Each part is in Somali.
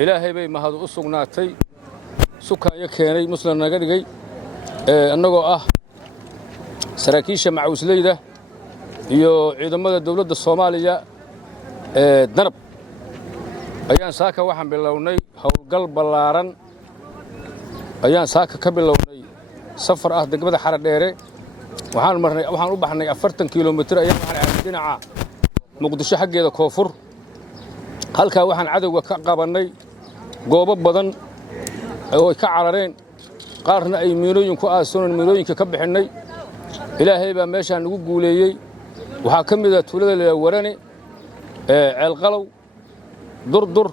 إلهي بي ما هذا أسقناتي سكان يكيني مسلم نقدقي أنه سراكيشة مع وسليدة iyo ciidamada dawladda Soomaaliya darab ayaan saaka waxaan bilownay hawlgal ballaaran ayaan saaka ka bilownay safar ah degmada Xaradheere waxaan u baxnay 40 kiiloomitir ayaan waxaan dhinaca Muqdisho xaggeeda koonfur halka waxaan cadawga ka qabanay goobo badan oo ka carareen qaarna ay miinooyin ku aasoon miinooyinka ka bixinay ilaahay baa meeshaan ugu guuleeyay waxaa ka mid ah tuulada la warani ceelqalow durdur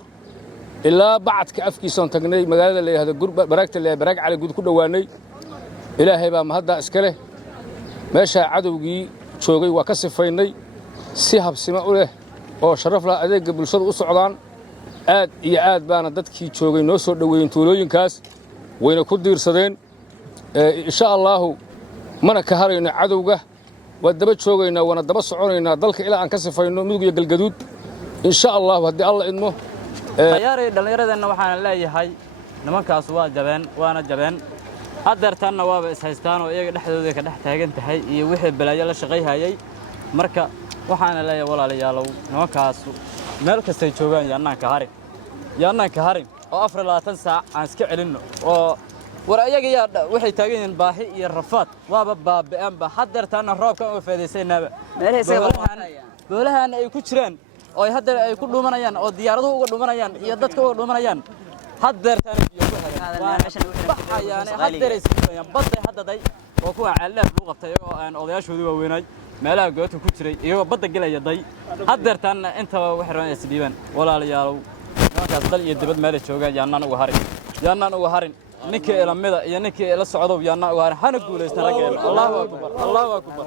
ilaa bacadka afkiisa oo tagnay magaalada la yiraahdo baraagta la baraag cali gud ku dhawaanay ilaahay baa mahadda iska leh meesha cadawgii joogay waa ka sifaynay si habsimo u leh oo sharaf la adeega bulshada u socdaan aad iyo aad baana dadkii joogay noo soo dhaweeyeen tuulooyinkaas wayna ku diirsadeen insha Allah mana ka harayno cadawga ودبا جوغينا وانا دبا سكونينا dalka ilaa aan ka sifayno mudug iyo galgaduud insha Allah hadii Allah idmo dhalinyaradana waxaan leeyahay nimankaas waa jabeen waana jabeen hadeertana waaba is haystaan oo iyaga dhaxdooda ka dhex taagan tahay iyo wixii balaayo la shaqeeyay marka waxaan leeyahay walaalayaal nimankaas meel kasta ay joogaan yaanaan ka harin oo 24 saac aan iska celino oo war ayaga yaa waxay taagan yihiin baahi iyo rafaad waaba baaba'an ba hadeertana roobka oo fadeysaynaaba boolahan ay ku jiraan oo hadda ay ku dhuumanayaan oo diyaaraduhu uga dhuumanayaan iyo dadka uga dhuumanayaan hadeertana biyo ku hayaan hadeeraysan badda hadaday oo kuwa calaaf lagu qabtay oo aan odayaashoodu waaweynay meelaha goobta ku jiray iyagoo badda galaya day hadeertana inta wax raan isdhiiban walaalayaal nimankaas dal iyo dibad meel joogaan yaanaan uga harin ninkii ila mida iyo ninkii ila socdo yaanaan uga harin hana guuleystaan ragga Allahu akbar